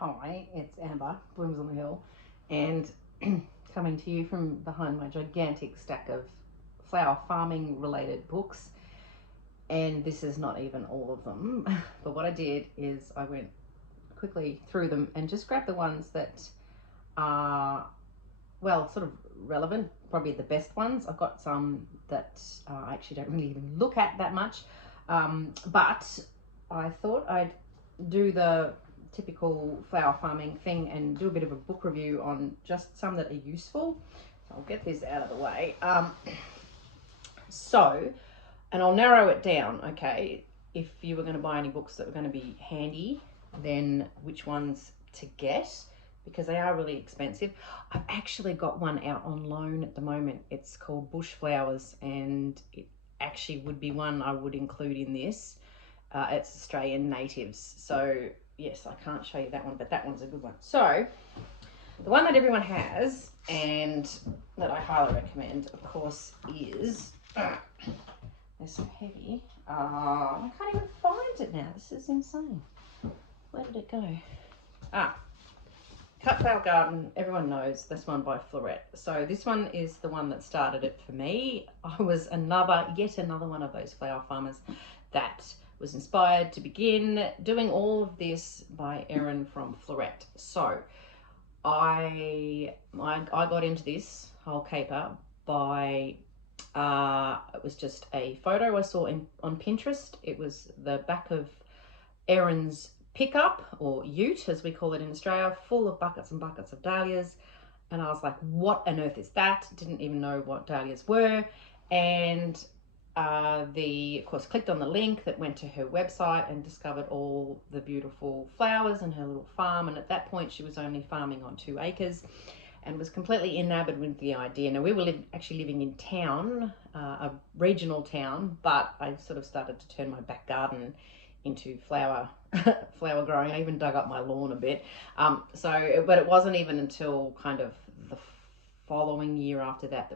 Hi, it's Amber, Blooms on the Hill, and coming to you from behind my gigantic stack of flower farming related books. And this is not even all of them, but what I did is I went quickly through them and just grabbed the ones that are, well, sort of relevant, probably the best ones. I've got some that I actually don't really even look at that much, but I thought I'd do the typical flower farming thing and do a bit of a book review on just some that are useful. So I'll get this out of the way. And I'll narrow it down, okay? If you were going to buy any books that were going to be handy, then which ones to get, because they are really expensive. I've actually got one out on loan at the moment. It's called Bush Flowers, and it actually would be one I would include in this. It's Australian natives. So yes, I can't show you that one, but that one's a good one. So the one that everyone has and that I highly recommend, of course, is, they're so heavy. I can't even find it now. This is insane. Where did it go? Cut Flower Garden, everyone knows this one by Floret. So this one is the one that started it for me. I was yet another one of those flower farmers that was inspired to begin doing all of this by Erin from Floret. So I got into this whole caper by, it was just a photo I saw on Pinterest. It was the back of Erin's pickup, or ute as we call it in Australia, full of buckets and buckets of dahlias. And I was like, what on earth is that? Didn't even know what dahlias were. And of course, clicked on the link that went to her website and discovered all the beautiful flowers and her little farm. And at that point, she was only farming on 2 acres and was completely enamored with the idea. Now, we were actually living in town, a regional town, but I sort of started to turn my back garden into flower growing. I even dug up my lawn a bit. But it wasn't even until kind of the following year after that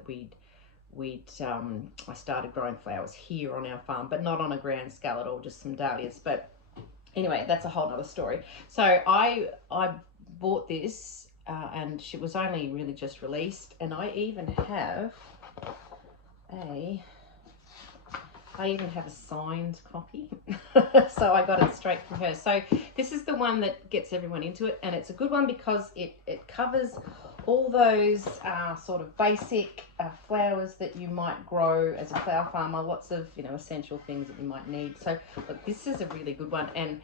I started growing flowers here on our farm, but not on a grand scale at all, just some dahlias. But anyway, that's a whole other story. So I bought this and she was only really just released, and I even have a signed copy. So I got it straight from her. So this is the one that gets everyone into it, and it's a good one because it covers all those sort of basic flowers that you might grow as a flower farmer, lots of essential things that you might need. So look, this is a really good one, and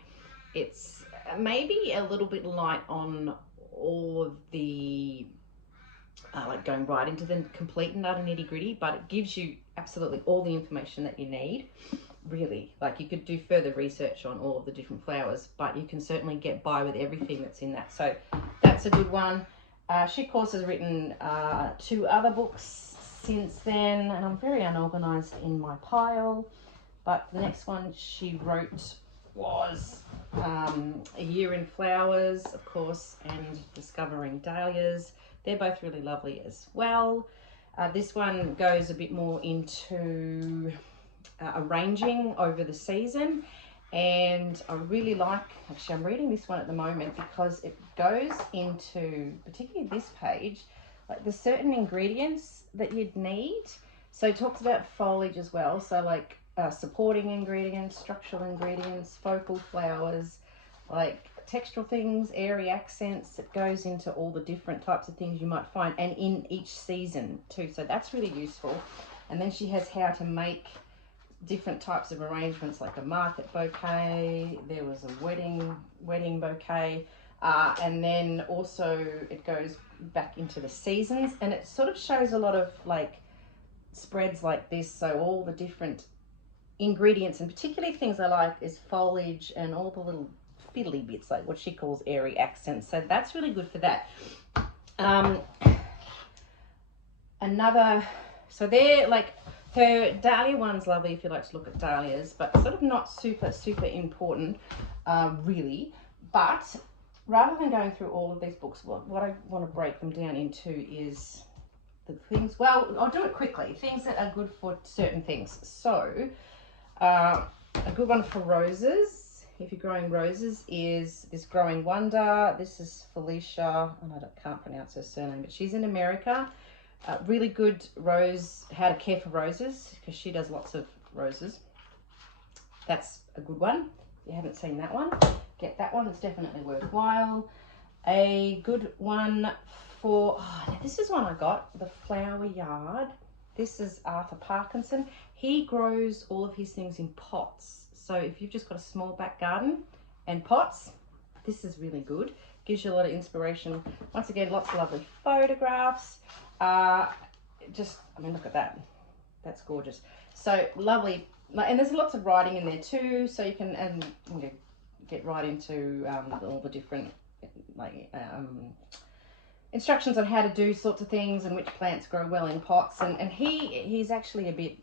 it's maybe a little bit light on all of the like going right into the complete and utter nitty gritty, but it gives you absolutely all the information that you need. Really, like, you could do further research on all of the different flowers, but you can certainly get by with everything that's in that. So that's a good one. She, of course, has written 2 other books since then, and I'm very unorganized in my pile, but the next one she wrote was A Year in Flowers, of course, and Discovering Dahlias. They're both really lovely as well. This one goes a bit more into arranging over the season, and I really like, actually I'm reading this one at the moment because it goes into, particularly this page, like the certain ingredients that you'd need. So it talks about foliage as well, so like supporting ingredients, structural ingredients, focal flowers, like textural things, airy accents. It goes into all the different types of things you might find, and in each season too, so that's really useful. And then she has how to make different types of arrangements, like a market bouquet, there was a wedding bouquet, and then also it goes back into the seasons, and it sort of shows a lot of like spreads like this, so all the different ingredients, and particularly things I like is foliage and all the little fiddly bits, like what she calls airy accents. So that's really good for that. So they're like, her dahlia one's lovely if you like to look at dahlias, but sort of not super important really. But rather than going through all of these books, what I want to break them down into is the things, well, I'll do it quickly, things that are good for certain things. So a good one for roses if you're growing roses, is this Growing Wonder. This is Felicia, and I can't pronounce her surname, but she's in America. Really good rose, how to care for roses, because she does lots of roses. That's a good one. If you haven't seen that one, get that one. It's definitely worthwhile. A good one for, this is one I got, the Flower Yard. This is Arthur Parkinson. He grows all of his things in pots. So if you've just got a small back garden and pots, this is really good. Gives you a lot of inspiration. Once again, lots of lovely photographs. I mean, look at that. That's gorgeous. So lovely. And there's lots of writing in there too. So you can get right into all the different instructions on how to do sorts of things and which plants grow well in pots. And he's actually a bit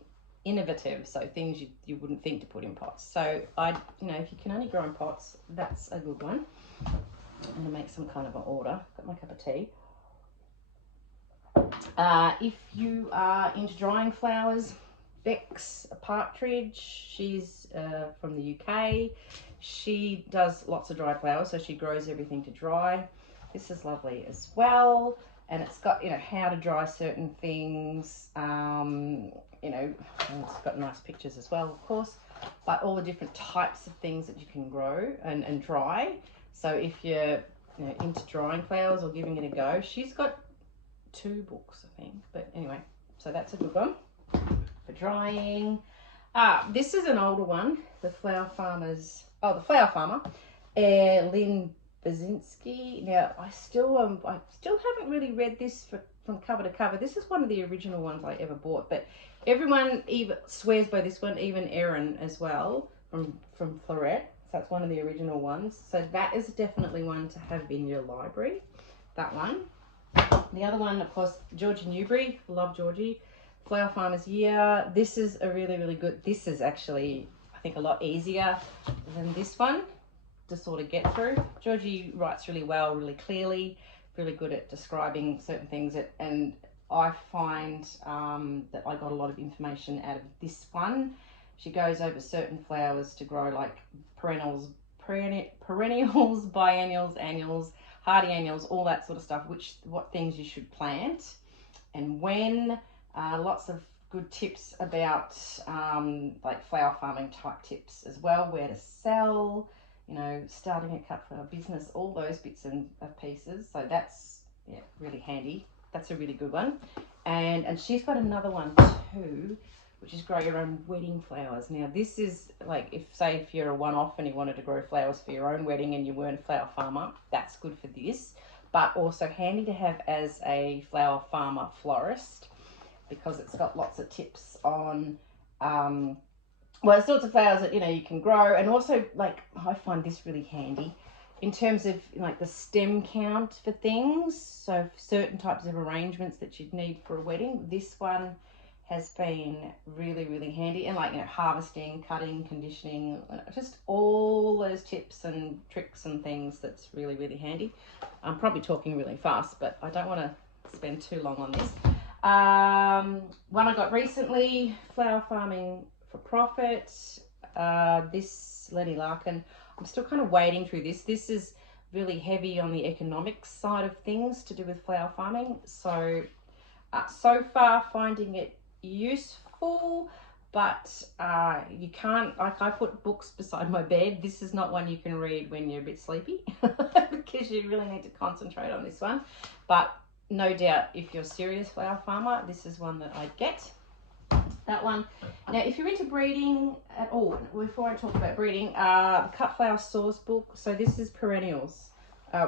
innovative, so things you wouldn't think to put in pots. So if you can only grow in pots, that's a good one. I'm gonna make some kind of an order. Got my cup of tea. If you are into drying flowers, Bex Partridge, she's from the UK. She does lots of dried flowers, so she grows everything to dry. This is lovely as well, and it's got how to dry certain things. It's got nice pictures as well, of course, but all the different types of things that you can grow and dry. So if you're into drying flowers or giving it a go, she's got 2 books, I think. But anyway, so that's a good one for drying. This is an older one, the Flower Farmer, Lynn Basinski. Now I still haven't really read this from cover to cover. This is one of the original ones I ever bought, but everyone even swears by this one, even Erin as well from Floret. So that's one of the original ones. So that is definitely one to have in your library. That one. The other one, of course, Georgie Newberry. Love Georgie. Flower Farmer's Year. This is a really, really good. This is actually, I think, a lot easier than this one to sort of get through. Georgie writes really well, really clearly, really good at describing certain things. And I find that I got a lot of information out of this one. She goes over certain flowers to grow, like perennials, biennials, annuals, hardy annuals, all that sort of stuff, what things you should plant and when. Lots of good tips about like flower farming type tips as well, where to sell, starting a cut flower business, all those bits and pieces. So that's really handy. That's a really good one. And she's got another one too, which is grow your own wedding flowers. Now this is like, if you're a one-off and you wanted to grow flowers for your own wedding and you weren't a flower farmer, that's good for this, but also handy to have as a flower farmer florist, because it's got lots of tips on sorts of flowers that you can grow. And also, like, I find this really handy in terms of like the stem count for things. So certain types of arrangements that you'd need for a wedding, this one has been really, really handy. And like, harvesting, cutting, conditioning, just all those tips and tricks and things. That's really, really handy. I'm probably talking really fast, but I don't want to spend too long on this. One I got recently, Flower Farming for Profit. This Lenny Larkin, I'm still kind of wading through this. This is really heavy on the economics side of things to do with flower farming. So, so far finding it useful, but you can't, like, I put books beside my bed. This is not one you can read when you're a bit sleepy because you really need to concentrate on this one. But no doubt, if you're a serious flower farmer, this is one that I'd get. That one. Now, if you're into breeding at all, before I talk about breeding, the Cut Flower Source book. So this is Perennials.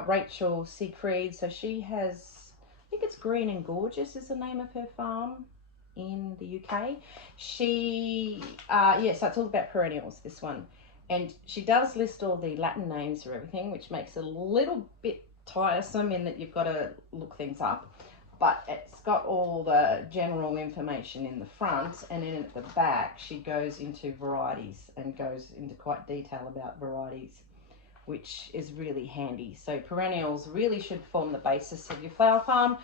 Rachel Siegfried. So she has, I think it's Green and Gorgeous is the name of her farm in the UK. She, so it's all about perennials, this one. And she does list all the Latin names for everything, which makes it a little bit tiresome in that you've got to look things up, but it's got all the general information in the front, and then at the back she goes into varieties and goes into quite detail about varieties, which is really handy. So perennials really should form the basis of your flower farm,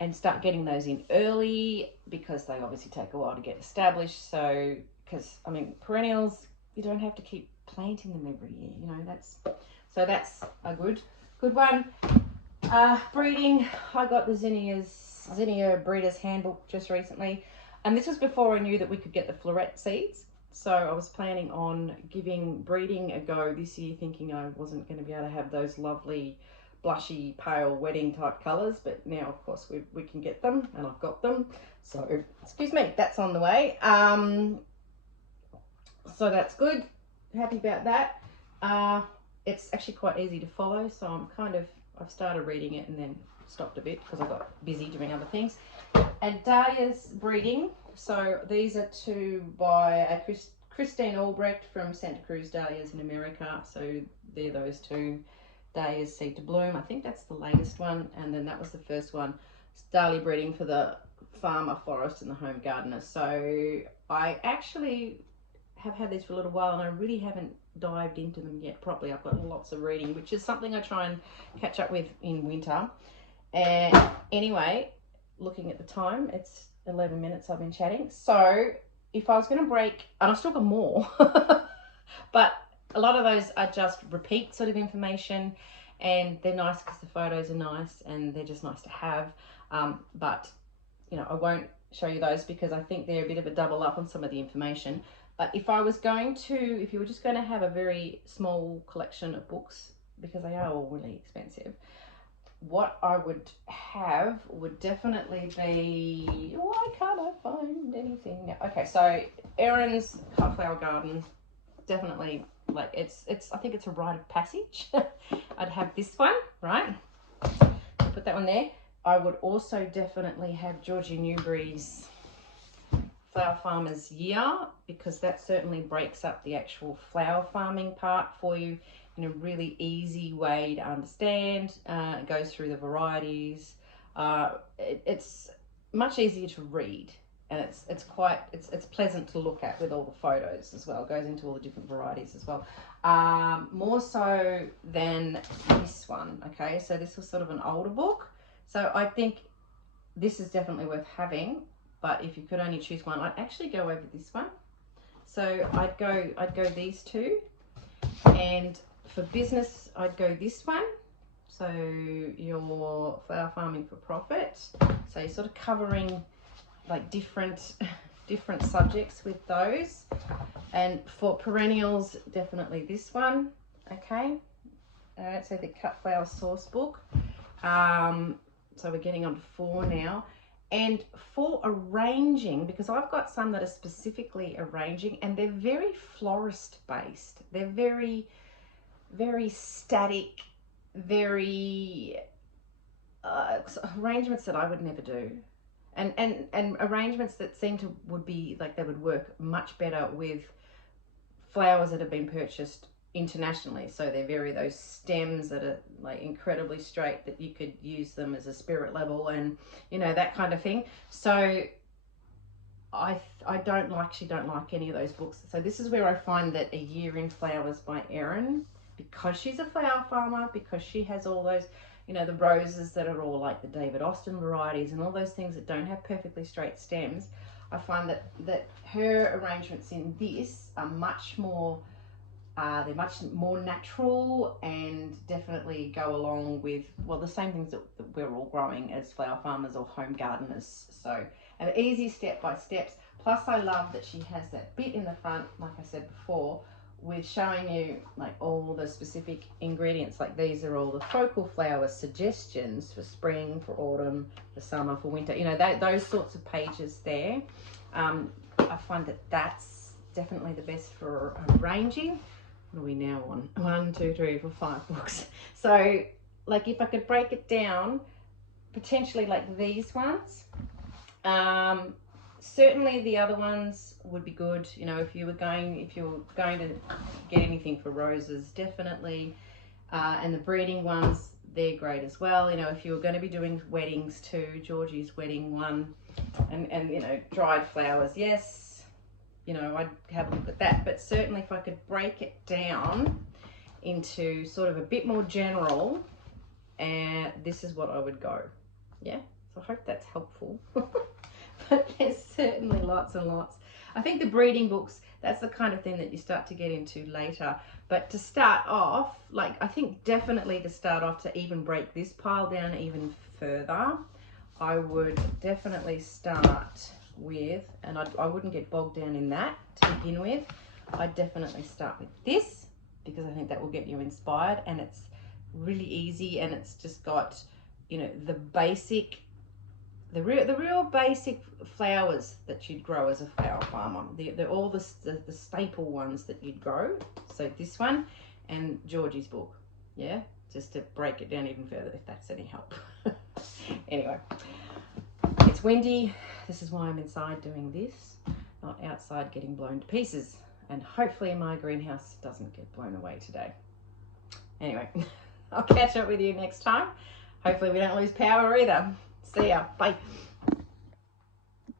and start getting those in early, because they obviously take a while to get established. So, because I mean, perennials, you don't have to keep planting them every year, you know. That's a good one. Breeding, I got the Zinnia Breeder's Handbook just recently, and this was before I knew that we could get the floret seeds. So I was planning on giving breeding a go this year, thinking I wasn't going to be able to have those lovely blushy pale wedding type colours, but now of course we can get them, and I've got them. So excuse me, that's on the way. So that's good, happy about that. It's actually quite easy to follow, so I've started reading it and then stopped a bit because I got busy doing other things. And Dahlia's Breeding, so these are two by Christine Albrecht from Santa Cruz Dahlias in America. So they're those two, Dahlia's Seed to Bloom. I think that's the latest one, and then that was the first one. It's Dahlia Breeding for the farmer, florist, and the home gardener. So I actually have had these for a little while, and I really haven't dived into them yet properly. I've got lots of reading, which is something I try and catch up with in winter. And anyway, looking at the time, it's 11 minutes I've been chatting. So if I was going to break, and I've still got more, but a lot of those are just repeat sort of information, and they're nice because the photos are nice and they're just nice to have. But you know, I won't show you those because I think they're a bit of a double up on some of the information. But if you were just going to have a very small collection of books, because they are all really expensive, what I would have would definitely be, why can't I find anything now? Okay, so Erin's Cut Flower Garden, definitely, like I think it's a rite of passage. I'd have this one, right? So put that one there. I would also definitely have Georgie Newberry's Flower Farmer's Year, because that certainly breaks up the actual flower farming part for you in a really easy way to understand. It goes through the varieties. It's much easier to read, and it's pleasant to look at with all the photos as well. It goes into all the different varieties as well. More so than this one. Okay, so this was sort of an older book, so I think this is definitely worth having. But if you could only choose one, I'd actually go over this one. So I'd go these two, and for business I'd go this one. So your Flower Farming for Profit. So you're sort of covering like different subjects with those. And for perennials, definitely this one. Okay. All right. So the Cut Flower Source Book. So we're getting on to 4 now. And for arranging, because I've got some that are specifically arranging, and they're very florist based. They're very, very static, very arrangements that I would never do. And arrangements that would be like they would work much better with flowers that have been purchased internationally. So they're those stems that are like incredibly straight, that you could use them as a spirit level, and you know, that kind of thing. So I don't like any of those books. So this is where I find that A Year in Flowers by Erin, because she's a flower farmer, because she has all those, you know, the roses that are all like the David Austin varieties and all those things that don't have perfectly straight stems. I find that her arrangements in this are much more they're much more natural, and definitely go along with, well, the same things that we're all growing as flower farmers or home gardeners. So, and easy step by steps. Plus I love that she has that bit in the front, like I said before, with showing you like all the specific ingredients. Like these are all the focal flower suggestions for spring, for autumn, for summer, for winter, you know, those sorts of pages there. I find that that's definitely the best for arranging. What are we now on? 1, 2, 3, 4, 5 books. So like if I could break it down, potentially like these ones, certainly the other ones would be good, you know, if you're going to get anything for roses, definitely. And the breeding ones, they're great as well. You know, if you were going to be doing weddings too, Georgie's wedding one, and you know, dried flowers, yes, you know, I'd have a look at that. But certainly if I could break it down into sort of a bit more general, and this is what I would go. Yeah, so I hope that's helpful. But there's certainly lots and lots. I think the breeding books, that's the kind of thing that you start to get into later. But to start off, like, I think definitely to start off, to even break this pile down even further, I would definitely start with, and I wouldn't get bogged down in that to begin with. I'd definitely start with this, because I think that will get you inspired, and it's really easy, and it's just got, you know, the basic, the real basic flowers that you'd grow as a flower farmer. They're all the staple ones that you'd grow. So this one and Georgie's book, yeah, just to break it down even further, if that's any help. Anyway, it's windy. This is why I'm inside doing this, not outside getting blown to pieces. And hopefully my greenhouse doesn't get blown away today. Anyway, I'll catch up with you next time. Hopefully we don't lose power either. See ya. Bye.